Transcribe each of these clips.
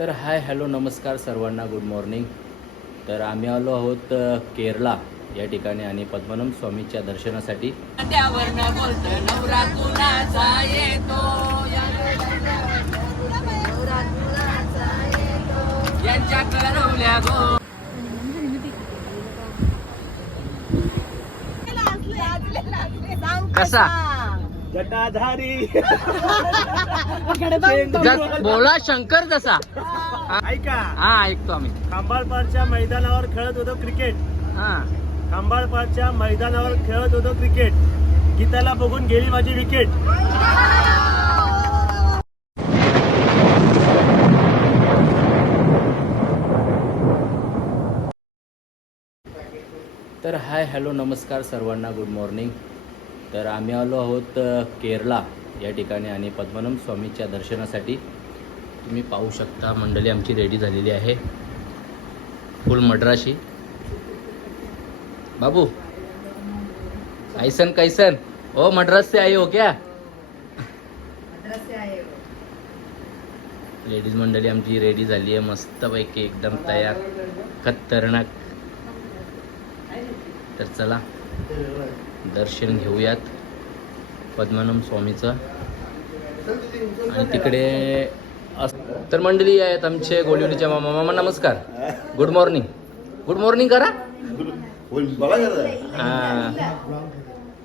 तर hi hello नमस्कार सर्वांना, गुड मॉर्निंग. तर आम्ही आलो आहोत केरला या ठिकाणी आणि पद्मनाभ स्वामीच्या दर्शनासाठी. कसा जटाधारी बोला शंकर कसा? ऐका, हा ऐकतो आम्ही. खांबाळपाडच्या मैदानावर खेळत होतो क्रिकेट. हा खांबाळपाडच्या मैदानावर खेळत होतो क्रिकेट. गीताला बघून गेली माझी विकेट. तर हाय हॅलो नमस्कार सर्वांना, गुड मॉर्निंग. तर आम्ही आलो आहोत केरला या ठिकाणी आणि पद्मनाभ स्वामीच्या दर्शनासाठी. तुम्ही पाहू शकता मंडळी आमची रेडी झालेली आहे, फुल मद्रासी. बाबू ऐसन कैसन ओ मद्रास से आई हो क्या? लेडीज मंडळी आमची रेडी झाली आहे मस्तपैकी, एकदम तयार, खतरनाक. तर चला दर्शन घेऊयात पद्मनाभ स्वामीचं. आणि तिकडे तर मंडळी आहेत आमचे गोलिवलीच्या मामा. मामा नमस्कार, गुड मॉर्निंग. गुड मॉर्निंग करा.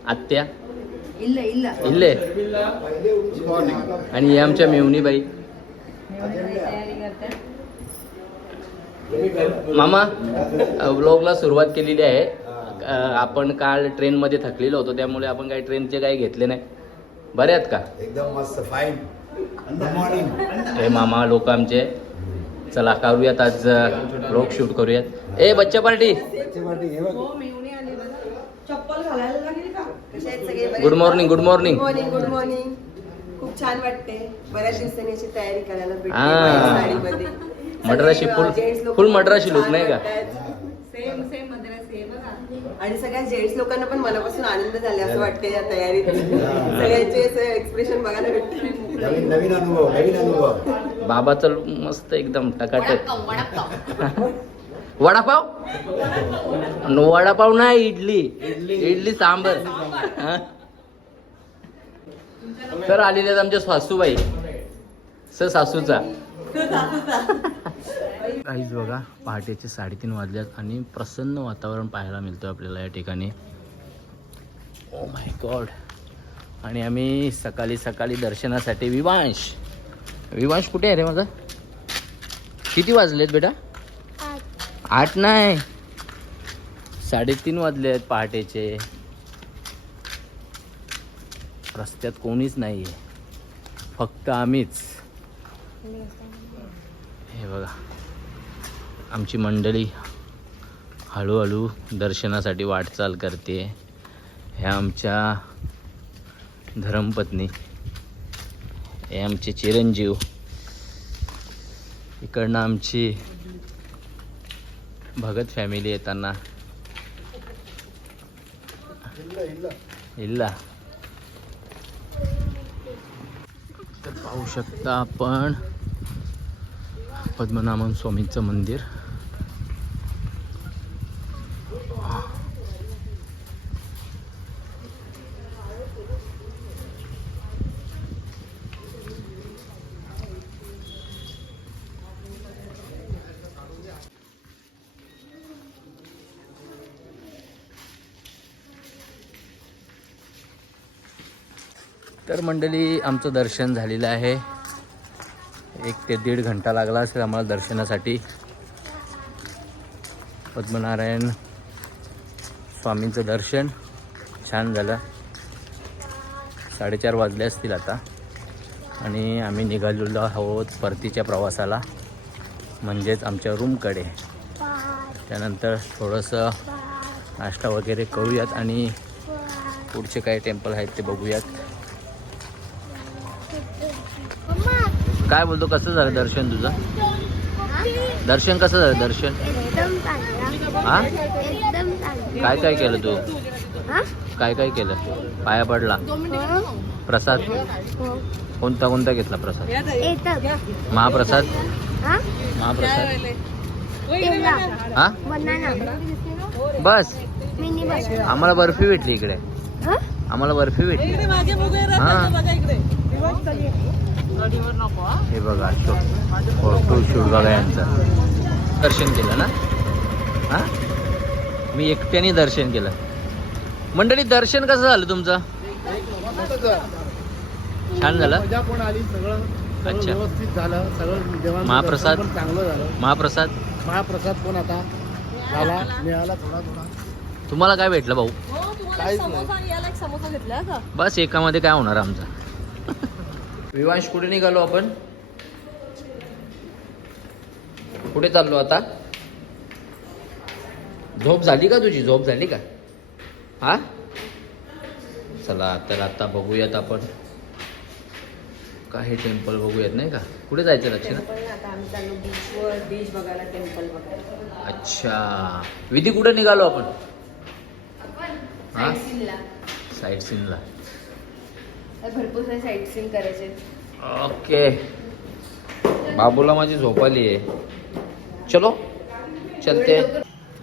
आत्या इल्ले आणि हे आमच्या मेवणीबाई. मामा व्लॉगला सुरुवात केलेली आहे. आपण काल ट्रेनमध्ये थकलेलो होतो, त्यामुळे आपण काही ट्रेनचे काही घेतले नाही. बरे आहेत का? एकदम मस्त, फाईन. Good morning. हे मामा लोक आमचे. चला करूयात आज व्लॉग शूट करूयात. ए बच्चा party, good morning. Good morning. Good morning. खूप छान वाटते, बऱ्याच दिवसांनी अशी तयारी करायला हा. साडीमध्ये. मद्रासी फुल मद्रासी लुक नाही का? सेम सेम मद्रासी आहे बघा. आणि सगळ्या जेंट्स लोकांना पण मनापासून आनंद झाले असं वाटते या तयारीत. सगळ्यांचे एक्सप्रेशन बघायला भेटते. नवीन अनुभव. बाबाचं मस्त एकदम टकाटक. वडापाव वडापाव नाही, इडली सांबर. तर आलेले आहेत आमच्या सासूबाई, सासूचा. काहीच बघा, पहाटेचे 3:30 वाजल्यात आणि प्रसन्न वातावरण पाहायला मिळतं आपल्याला या ठिकाणी. Oh my God. आणि आम्ही सकाळी दर्शनासाठी. विवांश कुठे आहे रे माझा? किती वाजलेत बेटा? 8 नाही, 3:30 वाजले आहेत पहाटेचे. रस्त्यात कोणीच नाही आहे, फक्त आम्हीच. हे बघा आमची मंडळी हळूहळू दर्शनासाठी वाटचाल करते. ह्या आमच्या धर्मपत्नी, हे आमचे चिरंजीव. इकडनं आमची भगत फॅमिली येताना. इल्ला तर पाहू शकता आपण पद्मनाभ स्वामींचं मंदिर. तर मंडळी आमचं दर्शन झालेलं आहे. 1 ते 1.5 घंटा लागला असेल आम्हाला दर्शनासाठी. पद्मनारायण स्वामींचं दर्शन छान झालं. 4:30 वाजले असतील आता. आणि आम्ही निघालेलो आहोत परतीच्या प्रवासाला, म्हणजेच आमच्या रूमकडे. त्यानंतर थोडंसं नाश्ता वगैरे करूयात आणि पुढचे काही टेम्पल आहेत ते बघूयात. काय बोलतो, कसं झालं दर्शन तुझं? दर्शन कसं झालं? दर्शन हा? काय काय केलं तू? काय काय केलं? पाया पडला? प्रसाद कोणता घेतला प्रसाद? महाप्रसाद. हा महाप्रसाद तेवढा हा बनाना बस मिनी बस आम्हाला बर्फी भेटली इकडे हा आम्हाला बर्फी भेटली हा हे बघा फोटो शूट बघा यांचं दर्शन केलं ना हा मी एकट्याने दर्शन केलं मंडळी दर्शन कसं झालं तुमचं छान झालं मजा पण आली सगळं अच्छा. व्यवस्थित झालं सगळं देवांचं महाप्रसाद? दर्शन पण चांगलं झालं महाप्रसाद महाप्रसाद पण आता झाला मिळाला थोडा तुम्हाला काय भेटलं भाऊ काहीच नाही समोसा घेतला का बस एकामध्ये काय होणार आमचा विवांश कुठे निघालो आपण कुठे चाललो आता झोप झाली का तुझी झोप झाली का हा चला तर आता बघूयात आपण काय टेम्पल बघूयात नाही का कुठे जायचं लक्षात आता आम्ही चाललो बीचवर बीच बघायला टेम्पल बघायला अच्छा विधी कुठे निघालो आपण हा साईट सीनला भरपूर सारे साईट सीन करायचे ओके बाबूला माझी झोप आली आहे चलो चलते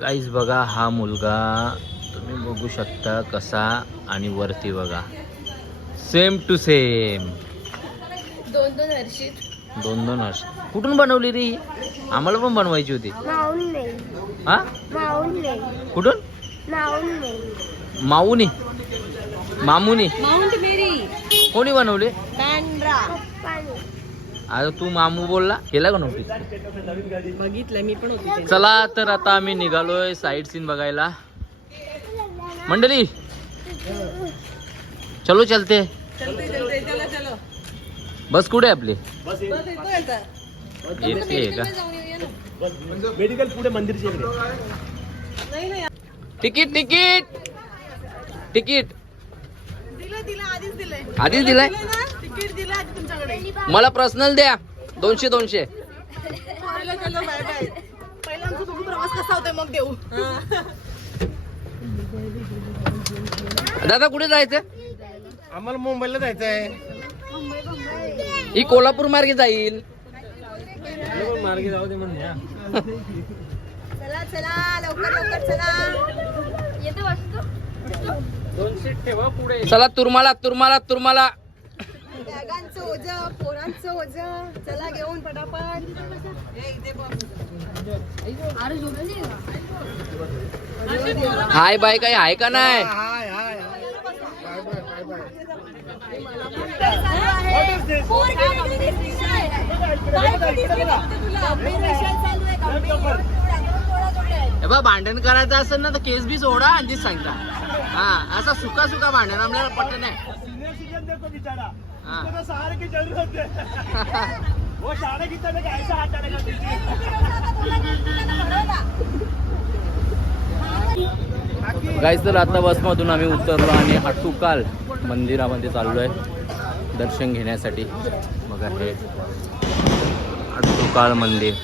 गाईज बघा हा मुलगा तुम्ही बघू शकता कसा आणि वरती बघा सेम टू सेम 2-2 हर्षित दोन वर्ष कुठून बनवली रे ही आम्हाला पण बनवायची होती माऊन नाही हा माऊन नाही कुठून माऊन नाही माऊनी मामुनी माउंट मेरी कोणी बनवले बँड्रा पप्पाने आता तू मामू बोलला केला का नव्हती बघितलं मी पण होती चला तर आता आम्ही निघालोय साईट सीन बघायला मंडळी चलो चलते चलो बस कुठे आहे आपली बस येते का मेडिकल पुढे मंदिरच्या इकडे तिकीट तिकीट तिकीट आधीच दिलंय आधीच दिलाय तिकीट दिलं आधी तुमच्याकडे मला पर्सनल द्या 200 चलो बाय बाय पहिला आमचा बघू प्रवास कसा होतोय मग देऊ दादा कुठे जायचं आम्हाला मुंबईला जायचं आहे ही कोल्हापूर मार्गे जाईल मार्गे जाऊ दे म्हणून चला चला लवकर चला येते वाटतं 2 सीट ठेवा पुढे चला तुरमाला तुरमाला तुरमाला बॅगांचं ओझं पोरांचं ओझं चला घेऊन पटापट हाय बाय काही आहे का नाही हाय हाय हे बघ भांडण करायचं असेल ना तर केस बी सोडा आणि तीच सांगता हा असं सुका सुका भांडण आपल्याला पटत नाही सीनियर सिटीजन देखो बेचारा हाँ। उसको तो सहारे की जरूरत है वो सहारे की तरह ऐसा हाथ डालेगा गाईज तर आता बसमधून आम्ही उतरलो आणि अट्टुकाल मंदिरामध्ये चाललोय दर्शन घेण्यासाठी बघा हे अट्टुकाल मंदिर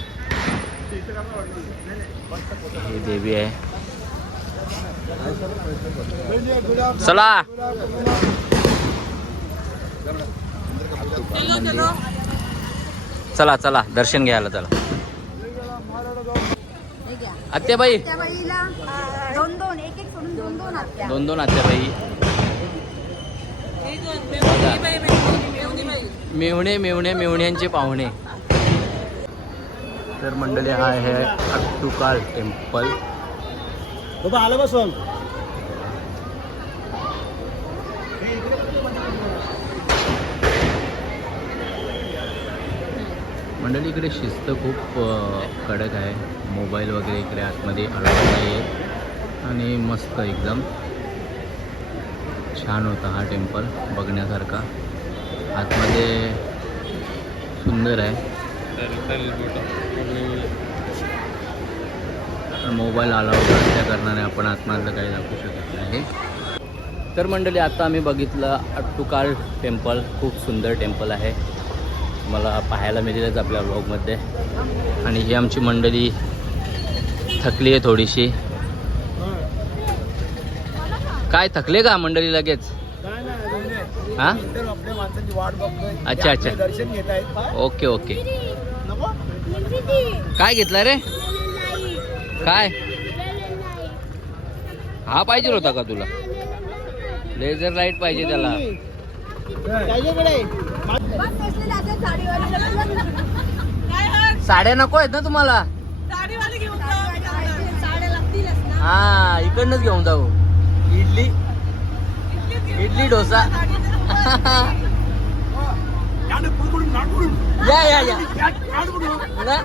ही देवी आहे चला चला चला दर्शन घ्यायला चला आत्याबाई त्या बाईला 2-2 एक सोडून 2-2 आत्या 2 आत्याबाई मेवणे मेवणे मेवण्यांचे पाहुणे तर मंडळी हा आहे अट्टुकाल टेम्पल बाबा आलं बसून मंडळी इकडे शिस्त खूप कडक आहे मोबाईल वगैरे इकडे आतमध्ये अलाउड नाही आहे आणि मस्त एकदम छान होता हा टेम्पल बघण्यासारखा आतमध्ये सुंदर आहे मोबाईल अलाउड असल्या कारणाने आपण आतमधलं काही दाखवू शकत नाही तर मंडळी आता आम्ही बघितलं अट्टुकाल टेम्पल खूप सुंदर टेम्पल आहे मला पाहायला मिळेलच आपल्या ब्लॉगमध्ये आणि ही आमची मंडळी थकली आहे थोडीशी काय थकले का मंडळी लगेच हां आपल्या माणसांची वाट बघतोय अच्छा अच्छा दर्शन घेत आहेत ओके ओके नको काय घेतला रे? काय हा पाहिजे होता का तुला? लेझर लाईट पाहिजे त्याला. साड्या नको आहेत ना तुम्हाला? हा इकडनंच घेऊन जाऊ. इडली डोसा. या या या ना?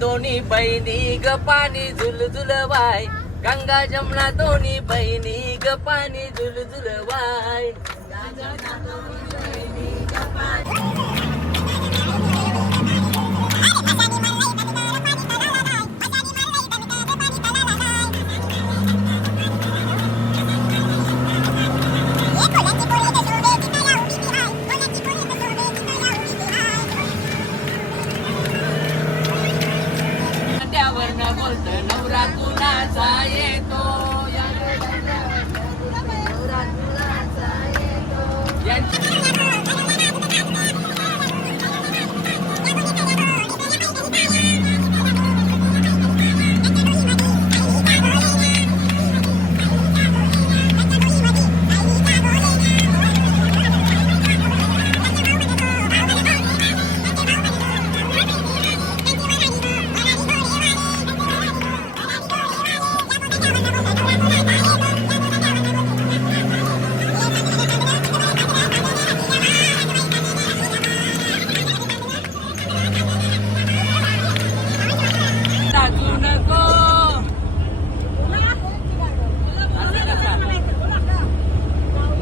दोन्ही बहिणी ग पाणी झुलझुलवाय, गंगा जमुना दोन्ही बहिणी ग पाणी झुलझुलवाय. नवरा तुलाचा येतो,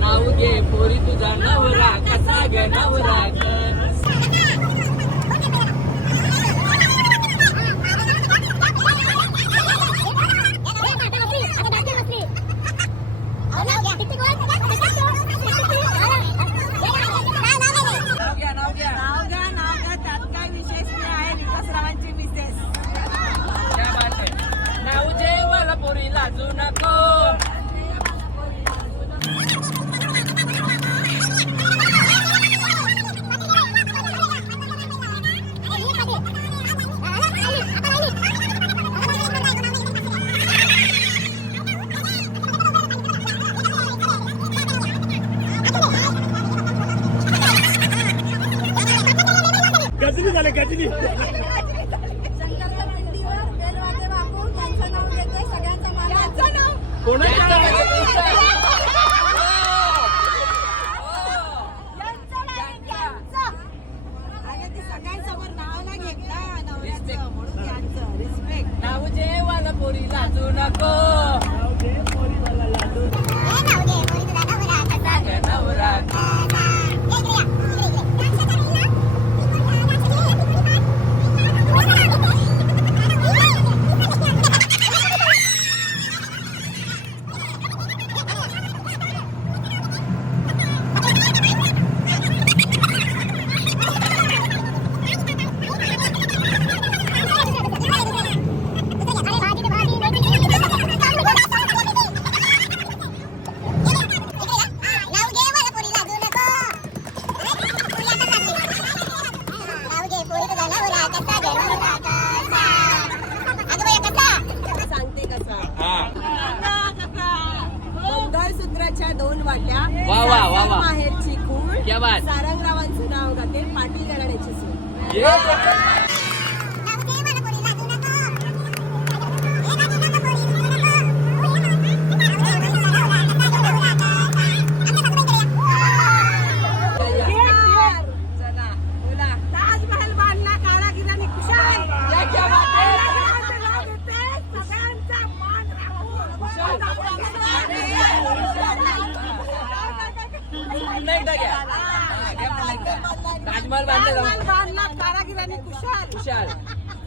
नाव घे पोरी तुझा नवरा कसा ग नवरा. नाव जेवायला पोरी लाजू नको. गजनी झाले गजनी. नाव जेवायला पोरी लाजू नको. नवरा मंगळसूत्राच्या 2 वाट्या, वा वा वा वा. माहेरची खूळ, क्या बात. सारंगरावांचं नाव गाते, पाटील घराण्याची सून. ताजमहल बांधला कारागिरांनी कुशाल. ताजमहल बांधला कारागिरांनी कुशाल. कुशाल.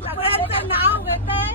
सगळ्यांचं नाव घेते.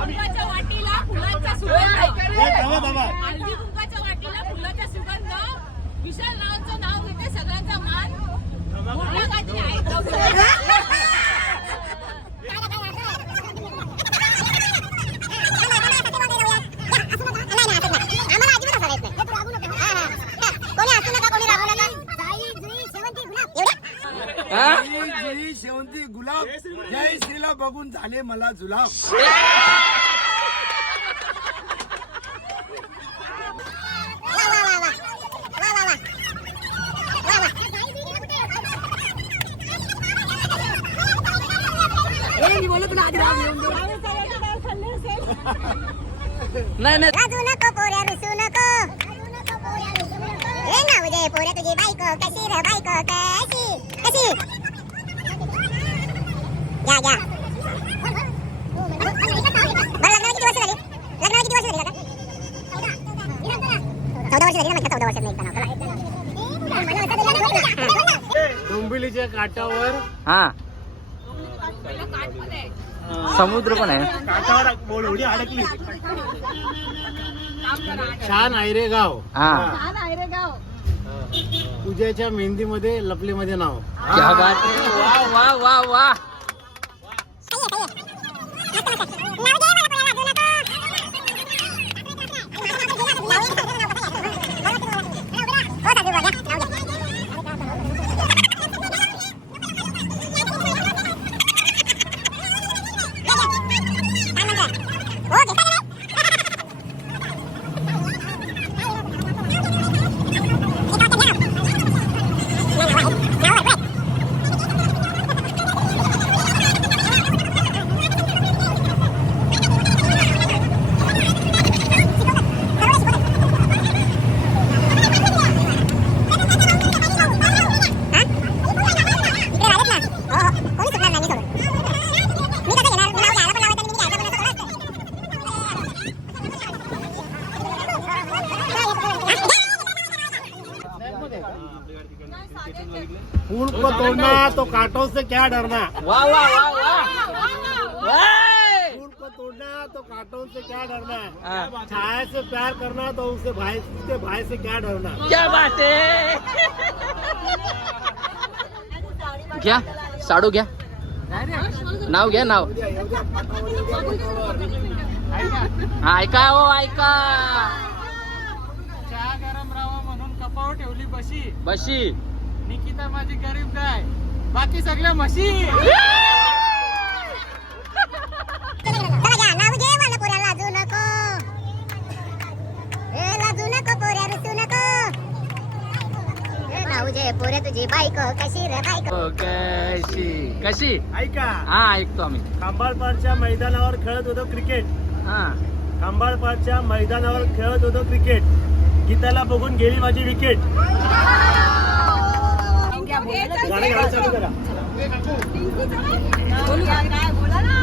कुंकाच्या वाटीला फुलांचा सुगंध. बाबा हळदी कुंकाच्या वाटीला फुलाचा सुगंध. विशाल रावांचं नाव घेते सगळ्यांचा मान. मोठ्या गाठी आहे. जय शेवंती गुलाब जय श्रीला बघून झाले मला जुलाब. नाही नाही राजू नको पोऱ्या रुसू नको ए ना उदय पोऱ्या तुझी बायको कशी रे बायको कशी कशी या या बरं लग्नाला किती वर्ष झाली? लग्नाला किती वर्ष झाली काका? 14 वर्ष झाली ना? म्हटलं 14 वर्षात नाही डोंबिवलीच्या काठावर हा समुद्र पण आहे. काठावर एवढी अडकली. छान आहे रे गाव. हा पूजेच्या मेहंदीमध्ये लपलेमध्ये नाव. क्या बात आहे. वा वा वा वा. फूल को तोड़ना तो कांटों से क्या डरना. वा वा वा वा. फूल को तोड़ना तो कांटों से क्या डरना. हाँ. छाया से प्यार करना तो उसके भाई से क्या डरना. क्या बात आहे. घ्या साडू घ्या. नाव घ्या नाव. हा ऐका हो ऐका. चहा गरम राहावा म्हणून कपावर ठेवली बशी. बशी निकिता माझी गरीब काय बाकी सगळ्या म्हशी. नाव घे मला पोऱ्या लाजू नको लाजू नको पोऱ्या रुसू नको नाव घे पोऱ्या तुझी बायको कशी रे बायको कशी कशी. ऐका हा ऐकतो आम्ही. खांबाळपाडच्या मैदानावर खेळत होतो क्रिकेट. हा खांबाळपाडच्या मैदानावर खेळत होतो क्रिकेट. गीताला बघून गेली माझी विकेट. गाणं गायला चालू करा.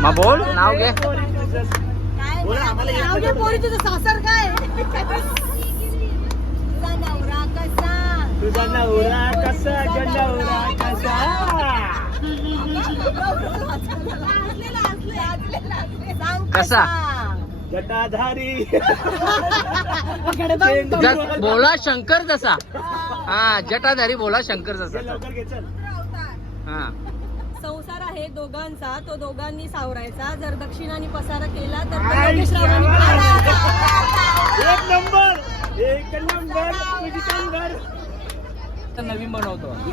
मग बोल नाव घे. बोला आम्हाला येत नाही. तुझं सासर काय तुझा नवरा कसा नवरा कसा. कसा जटाधारी. बोला शंकर जसा. हा जटाधारी बोला शंकर जसा. लवकर घे चल. हा संसार आहे दोघांचा तो दोघांनी सावरायचा. जर दक्षिणाने पसारा केला तर आई श्रावणी एक नंबर एक नंबर तुझी कंबर. नवीन बनवतो. आम्ही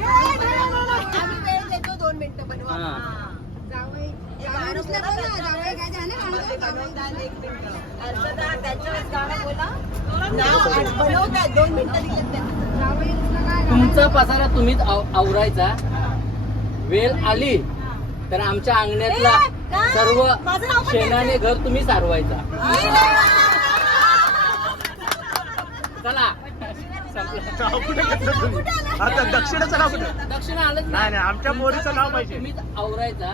वेळ देतो 2 मिनिटं बनवा. हा. तुमचा पसारा तुम्हीच आवरायचा. वेळ आली तर आमच्या अंगणातला सर्व शेणाने घर तुम्ही सारवायचा. चला नाव कुठे घेतलं तुम्ही? आता दक्षिणाचं नाव कुठे? दक्षिणा आलंच नाही नाही आमच्या पोरीचं नाव पाहिजे. तुम्हीच आवरायचा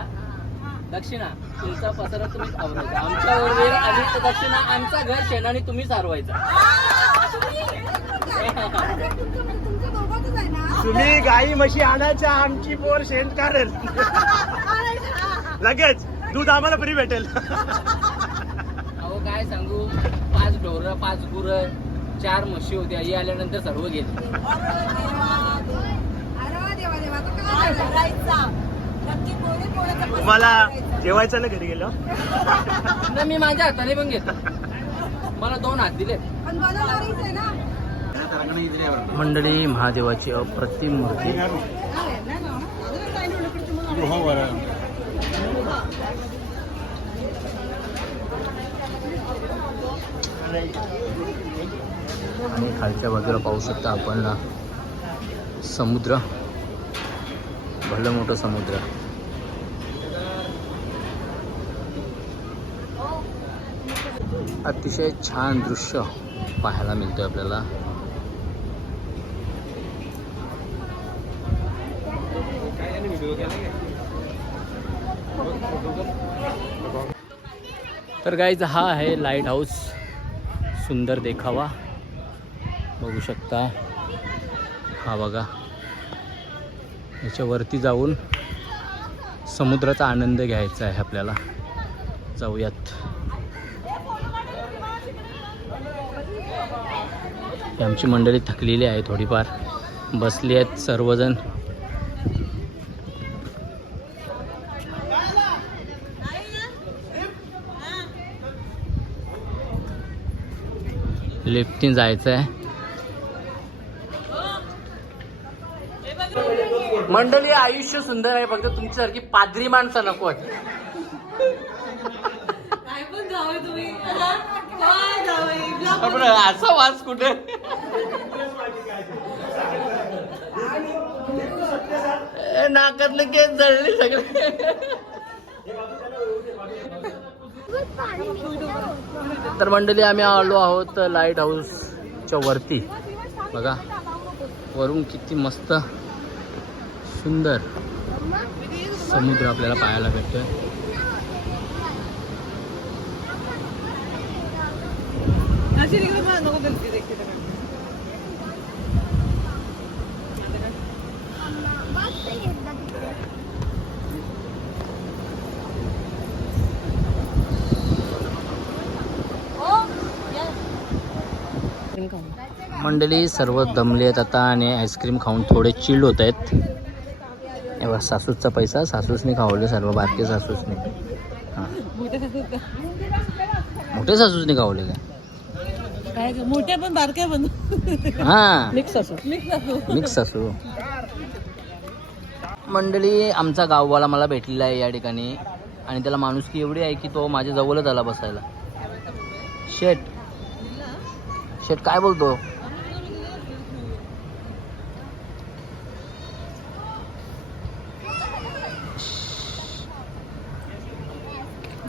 दक्षिणा तुमचा पसरा तुम्हीच आवरायचा आमच्या बरोबर आणि दक्षिणा आमचा घर शेणाने तुम्हीच हरवायचा. तुम्ही गाई म्हशी आणायच्या आमची पोर शेण काढेल लगेच दूध आम्हाला फ्री भेटेल. अहो काय सांगू 5 ढोरं 5 गुरं 4 म्हशी होत्या ही आल्यानंतर सर्व गेली. तुम्हाला जेवायचं ना घरी गेलो नाही मी माझ्या हाताने पण घेतो मला 2 हात दिले. मंडळी महादेवाची अप्रतिम मूर्ती आणि खालच्या बाजूला पाहू शकता आपण समुद्र भलं मोठं समुद्र. अतिशय छान दृश्य पाहायला मिळतं आपल्याला. तर गाईज हा आहे लाईट हाऊस सुंदर देखावा बघू शकता. हा बघा याच्यावरती जाऊन समुद्राचा आनंद घ्यायचा आहे आपल्याला. जाऊयात. आमची मंडळी थकलेली आहे थोडीफार बसली आहेत सर्वजण. लिफ्टने जायचं आहे. मंडळी आयुष्य सुंदर आहे फक्त तुमच्यासारखी पादरी माणसं नको आहेत. असा वास कुठे नाकातले केस जळले सगळे. तर मंडळी आम्ही आलो आहोत लाईट हाऊसच्या वरती. बघा वरून किती मस्त सुंदर समुद्र आपल्याला पाहायला भेटतोय. मंडळी सर्व दमले आहेत आता आणि आईस्क्रीम खाऊन थोडे चिल्ड होत आहेत. एवढा सासूसचा पैसा सासूसने खावले सर्व बारके सासूसने. हां मोठे सासूसने खावले काय मोठ्या पण बारक्या पण. हां मिक्स सासू. मंडळी आमचा गाववाला मला भेटलेला आहे या ठिकाणी आणि त्याला माणुसकी एवढी आहे की तो माझ्या जवळच आला बसायला. शेट काय बोलतो.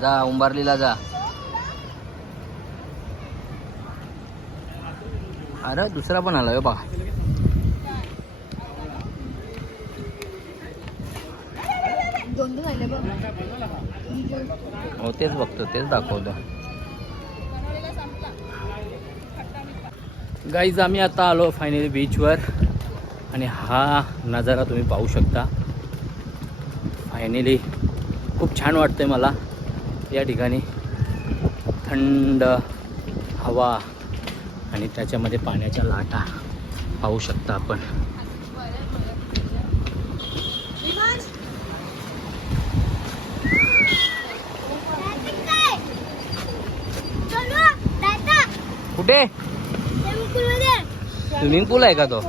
जा उंबारलीला जा. अरे दुसरा पण आला बघा. हो तेच बघतो तेच दाखवतो. गाईज आम्ही आता आलो फायनली बीचवर आणि हा नजारा तुम्ही पाहू शकता. फायनली खूप छान वाटतंय मला या ठिकाणी. थंड हवा आणि त्याच्यामध्ये पाण्याच्या लाटा पाहू शकता आपण. कुठे स्विमिंग पूल आहे का तो.